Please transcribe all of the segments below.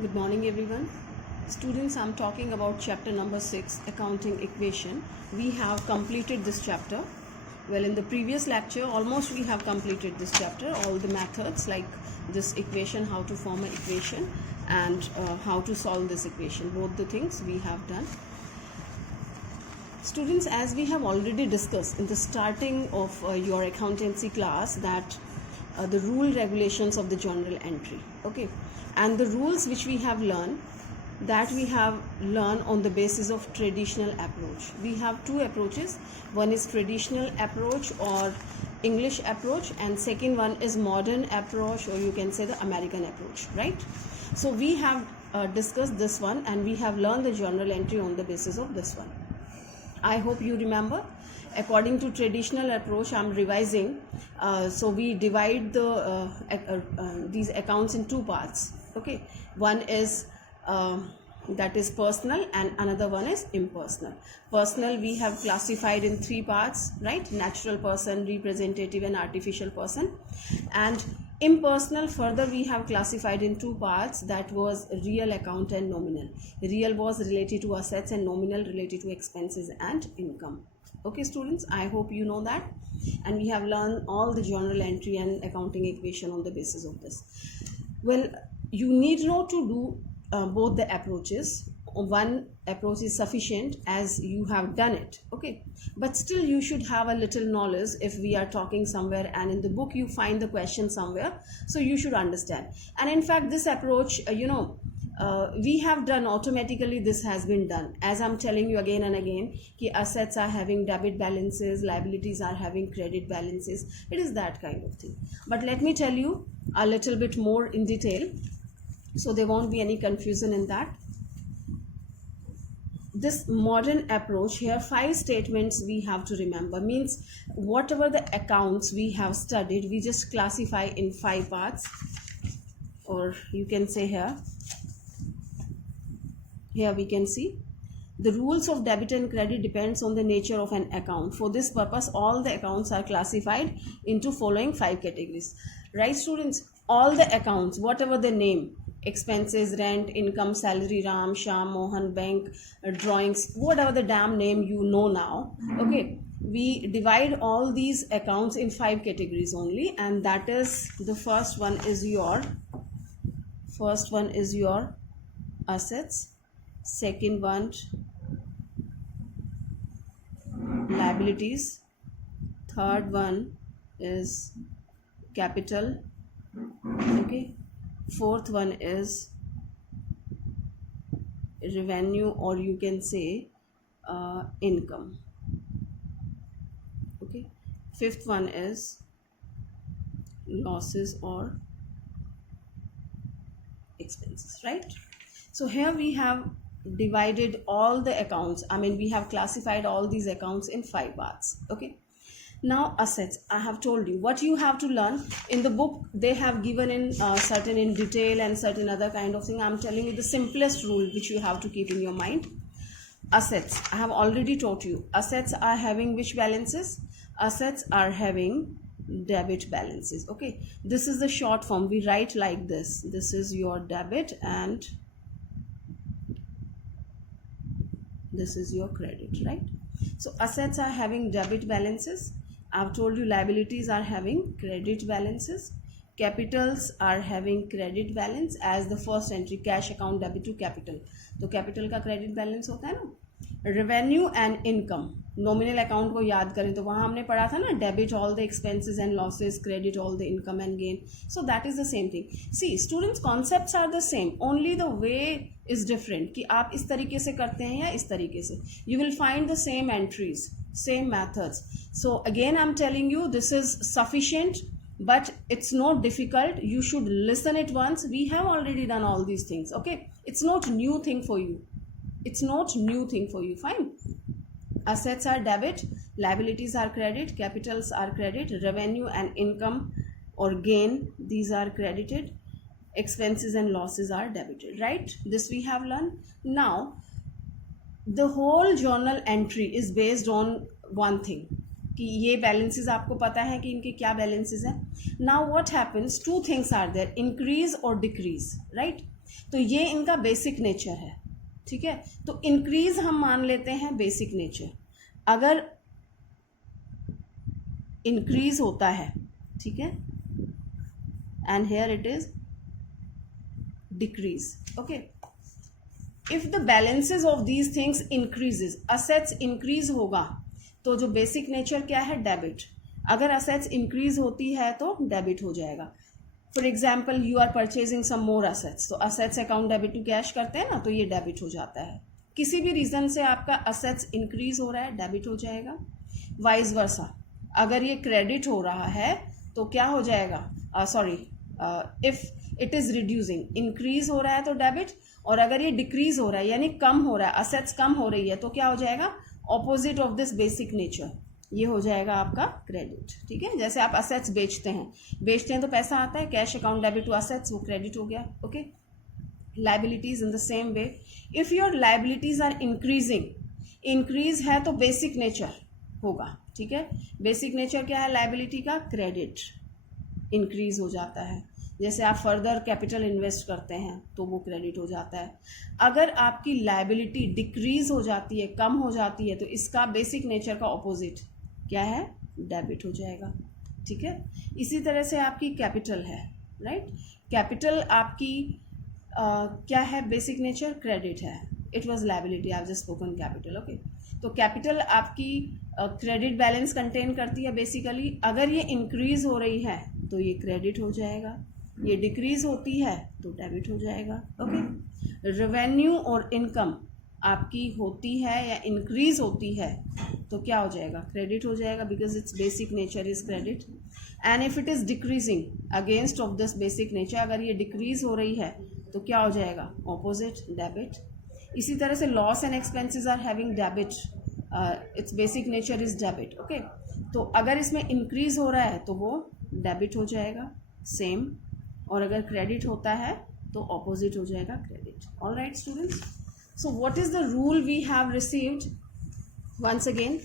Good morning, everyone. Students, I'm talking about chapter number 6, Accounting Equation. We have completed this chapter. Well, in the previous lecture, almost we have completed this chapter, all the methods like this equation, how to form an equation, and how to solve this equation. Both the things we have done. Students, as we have already discussed in the starting of your accountancy class, that the rule regulations of the journal entry, okay, and the rules which we have learned, that we have learned on the basis of traditional approach. We have two approaches. One is traditional approach or English approach, and second one is modern approach, or you can say the American approach, right? So we have discussed this one, and we have learned the journal entry on the basis of this one. I hope you remember. According to traditional approach, I'm revising. So we divide these accounts in two parts. Okay, one is that is personal, and another one is impersonal. Personal we have classified in three parts, right? Natural person, representative, and artificial person. And impersonal further we have classified in two parts, that was real account and nominal. Real was related to assets and nominal related to expenses and income. Okay students, I hope you know that, and we have learned all the journal entry and accounting equation on the basis of this. Well, you need not to do both the approaches. One approach is sufficient as you have done it, okay, but still you should have a little knowledge if we are talking somewhere and in the book you find the question somewhere, so you should understand. And in fact this approach we have done automatically. This has been done, as I'm telling you again and again, ki assets are having debit balances, liabilities are having credit balances. It is that kind of thing. But let me tell you a little bit more in detail, so there won't be any confusion in that. This modern approach, here 5 statements we have to remember. Means whatever the accounts we have studied, we just classify in 5 parts, or you can say here we can see the rules of debit and credit depends on the nature of an account. For this purpose, all the accounts are classified into following 5 categories, right students? All the accounts, whatever the name, expenses, rent, income, salary, Ram, Sham, Mohan, bank, drawings, whatever the damn name you know now, okay, we divide all these accounts in 5 categories only, and that is, the first one is your assets, second one liabilities, third one is capital, okay, fourth one is revenue, or you can say income, okay, fifth one is losses or expenses, right? So here we have divided all the accounts. I mean, we have classified all these accounts in 5 parts, okay. Now assets, I have told you what you have to learn. In the book they have given in certain in detail and certain other kind of thing. I'm telling you the simplest rule which you have to keep in your mind. Assets, I have already taught you, assets are having which balances? Assets are having debit balances, okay. This is the short form, we write like this. This is your debit and this is your credit, right? So assets are having debit balances. I've told you liabilities are having credit balances. Capitals are having credit balance, as the first entry, cash account debit to capital, तो capital का credit balance होता है ना. Revenue and income, nominal account को याद करें तो वहाँ हमने पढ़ा था ना, debit all the expenses and losses, credit all the income and gain. So that is the same thing. See students, concepts are the same, only the way is different कि आप इस तरीके से करते हैं या इस तरीके से. You will find the same entries, same methods. So again I'm telling you, this is sufficient, but it's not difficult. You should listen it once. We have already done all these things, okay. It's not new thing for you. It's not new thing for you. Fine. Assets are debit, liabilities are credit, capitals are credit, revenue and income or gain, these are credited, expenses and losses are debited, right? This we have learned. Now the whole journal entry is based on one thing, कि ये balances आपको पता है कि इनके क्या balances हैं. Now what happens, 2 things are there, increase or decrease, right? तो ये इनका बेसिक नेचर है, ठीक है। तो इंक्रीज हम मान लेते हैं बेसिक नेचर, अगर इंक्रीज होता है, ठीक है, and here it is decrease, okay. If the balances of these things increases, assets increase होगा तो जो बेसिक नेचर क्या है, डेबिट। अगर असेट्स इंक्रीज होती है तो डेबिट हो जाएगा। For example you are purchasing some more assets, तो assets account debit to cash करते हैं ना, तो ये डेबिट हो जाता है। किसी भी रीजन से आपका असेट्स इंक्रीज हो रहा है, डेबिट हो जाएगा। वाइस वर्सा, अगर ये क्रेडिट हो रहा है तो क्या हो जाएगा, sorry, if it is reducing, increase हो रहा है तो डेबिट, और अगर ये डिक्रीज हो रहा है यानी कम हो रहा है, असेट्स कम हो रही है, तो क्या हो जाएगा, opposite of this basic nature, ये हो जाएगा आपका क्रेडिट, ठीक है। जैसे आप असेट्स बेचते हैं तो पैसा आता है, cash account debit to assets, वो क्रेडिट हो गया, okay. Liabilities in the same way, if your liabilities are increasing, increase है तो बेसिक नेचर होगा, ठीक है। बेसिक नेचर क्या है लाइबिलिटी का, क्रेडिट, इंक्रीज हो जाता है। जैसे आप फर्दर कैपिटल इन्वेस्ट करते हैं तो वो क्रेडिट हो जाता है। अगर आपकी लाइबिलिटी डिक्रीज हो जाती है, कम हो जाती है, तो इसका बेसिक नेचर का ऑपोजिट क्या है, डेबिट हो जाएगा, ठीक है। इसी तरह से आपकी कैपिटल है, राइट। कैपिटल आपकी क्या है, बेसिक नेचर क्रेडिट है, it was liability, I have just spoken capital, okay. तो कैपिटल आपकी क्रेडिट बैलेंस कंटेन करती है बेसिकली। अगर ये इंक्रीज हो रही है तो ये क्रेडिट हो जाएगा, ये डिक्रीज होती है तो डेबिट हो जाएगा, ओके। रेवेन्यू और इनकम आपकी होती है या इंक्रीज होती है तो क्या हो जाएगा, क्रेडिट हो जाएगा, because it's basic nature is credit. And if it is decreasing against of this basic nature, अगर ये डिक्रीज हो रही है तो क्या हो जाएगा, ऑपोजिट, डेबिट। इसी तरह से loss and expenses are having debit, its basic nature is debit, okay. तो अगर इसमें इंक्रीज हो रहा है तो वो डेबिट हो जाएगा, सेम, और अगर क्रेडिट होता है तो ऑपोजिट हो जाएगा, credit. All right students, so what is the rule we have received, once again,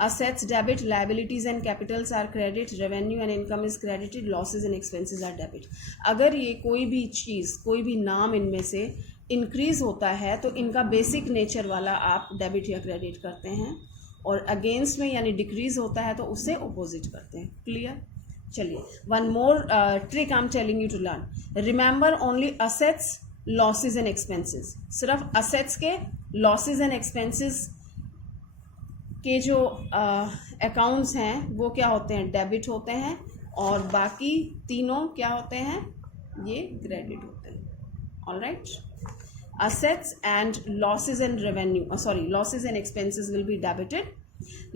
assets debit, liabilities and capitals are credit, revenue and income is credited, losses and expenses are debit। अगर ये कोई भी चीज़, कोई भी नाम इनमें से increase होता है तो इनका बेसिक नेचर वाला आप डेबिट या क्रेडिट करते हैं, और अगेंस्ट में यानी डिक्रीज होता है तो उससे अपोजिट करते हैं। क्लियर? चलिए, one more trick I am telling you to learn, remember only assets, losses and expenses. सिर्फ असेट्स के लॉसेज एंड एक्सपेंसेस के जो अकाउंट्स हैं वो क्या होते हैं, डेबिट होते हैं, और बाकी तीनों क्या होते हैं, ये क्रेडिट होते हैं। All right, assets and losses and revenue, losses and expenses will be debited,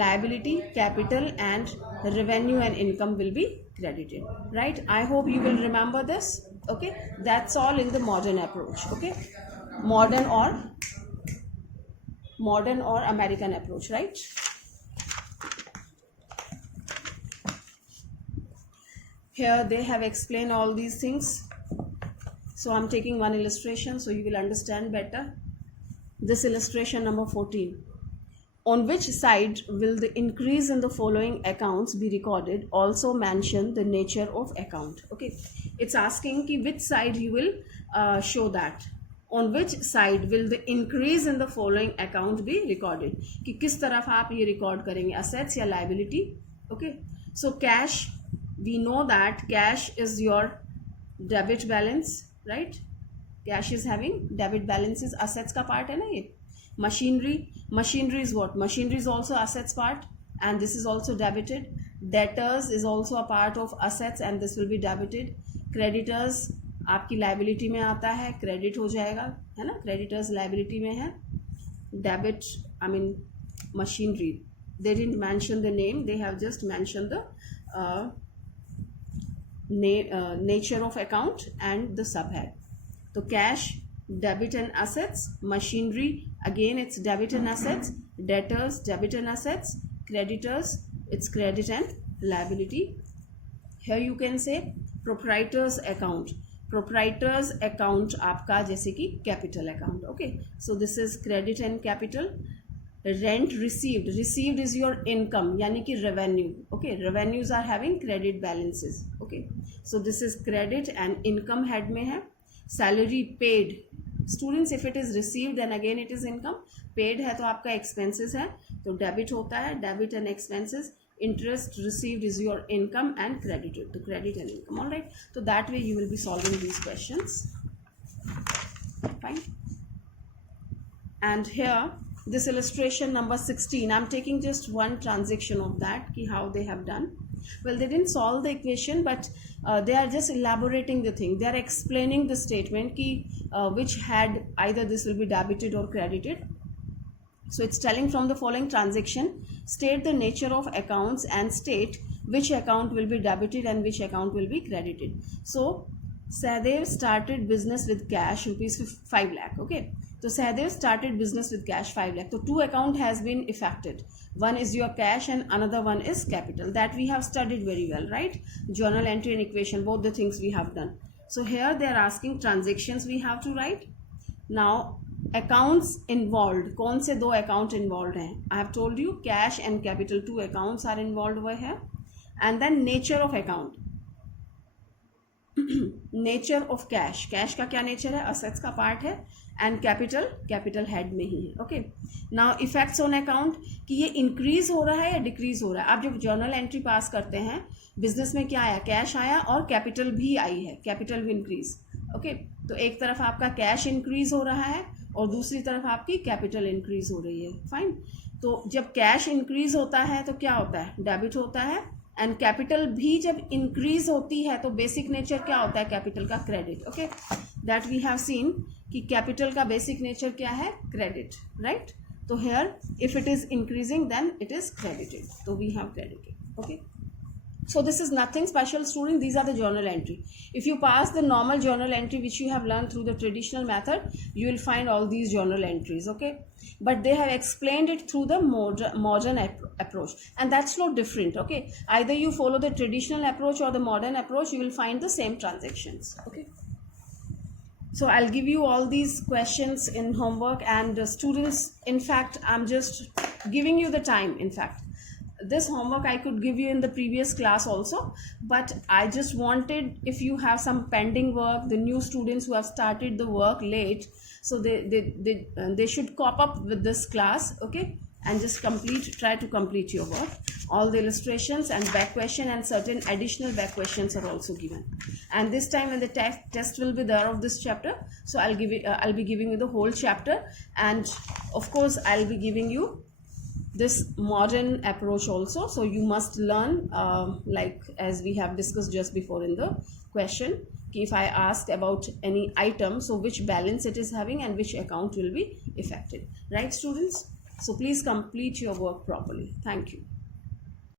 liability, capital and revenue and income will be credited, right? I hope you will remember this, okay? That's all in the modern approach, okay? Modern or American approach, right? Here they have explained all these things. So I'm taking one illustration so you will understand better. This illustration number 14. On which side will the increase in the following accounts be recorded? Also mention the nature of account. Okay, it's asking ki which side you will show that. On which side will the increase in the following account be recorded? कि किस तरफ आप ये record करेंगे, assets या liability? Okay, so cash, we know that cash is your debit balance. Right, cash is having debit balances, assets का part है ना ये। Machinery is what, machinery is also assets part and this is also debited. Debtors is also a part of assets and this will be debited. Creditors आपकी liability में आता है, credit हो जाएगा, है ना, क्रेडिटर्स लाइबिलिटी में है। Debit, I mean machinery, they didn't mention the name, they have just mention the nature of account and the subhead. So cash, debit and assets. Machinery, again it's debit and assets. Debtors, debit and assets. Creditors, it's credit and liability. Here you can say proprietor's account. Proprietor's account आपका जैसे कि capital account, okay? So this is credit and capital. Rent received, received is your income यानी कि revenue, okay? Revenues are having credit balances, okay? So this is credit and income head में है। Salary paid, students if it is received then again it is income, paid है तो आपका expenses है तो debit होता है, debit and expenses, interest received is your income and credited to credit and income. All right, so that way you will be solving these questions. Fine. And here this illustration number 16, I'm taking just one transaction of that, ki how they have done. Well, they didn't solve the equation, but they are just elaborating the thing. They are explaining the statement ki which had either this will be debited or credited. So it's telling from the following transaction, state the nature of accounts and state which account will be debited and which account will be credited. So Sahdev started business with cash rupees 5 lakh. Okay, so Sahdev started business with cash 5 lakh. So two account has been affected. One is your cash and another one is capital. That we have studied very well, right? Journal entry and equation, both the things we have done. So here they are asking transactions we have to write. Now accounts involve, कौन से दो account involve हैं? I have told you cash and capital, two accounts are involve हुए हैं. And then nature of account, nature of cash, cash का क्या nature है? Assets का पार्ट है. एंड कैपिटल, कैपिटल हेड में ही है. Okay, now effects on account कि ये इंक्रीज हो रहा है या डिक्रीज हो रहा है. आप जब जर्नल एंट्री पास करते हैं, बिजनेस में क्या आया? कैश आया और कैपिटल भी आई है, कैपिटल भी इंक्रीज. ओके, तो एक तरफ आपका कैश इंक्रीज हो रहा है और दूसरी तरफ आपकी कैपिटल इंक्रीज हो रही है. फाइन. तो जब कैश इंक्रीज होता है तो क्या होता है? डेबिट होता है. एंड कैपिटल भी जब इंक्रीज होती है तो बेसिक नेचर क्या होता है? कैपिटल का credit. Okay, that we have seen कि कैपिटल का बेसिक नेचर क्या है? Credit, right? तो here if it is increasing then it is credited, तो we have credited. Okay, so this is nothing special, student. These are the journal entry. If you pass the normal journal entry which you have learned through the traditional method, you will find all these journal entries. Okay, but they have explained it through the modern approach, and that's no different. Okay, either you follow the traditional approach or the modern approach, you will find the same transactions. Okay, so I'll give you all these questions in homework, and students, in fact I'm just giving you the time. In fact, this homework I could give you in the previous class also, but I just wanted, if you have some pending work, the new students who have started the work late, so they should cop up with this class. Okay, and just try to complete your work. All the illustrations and back question and certain additional back questions are also given. And this time when the test will be there of this chapter, so I'll be giving you the whole chapter, and of course I'll be giving you this modern approach also. So you must learn like as we have discussed just before in the question, if I asked about any item, so which balance it is having and which account will be affected, right students? So please complete your work properly. Thank you.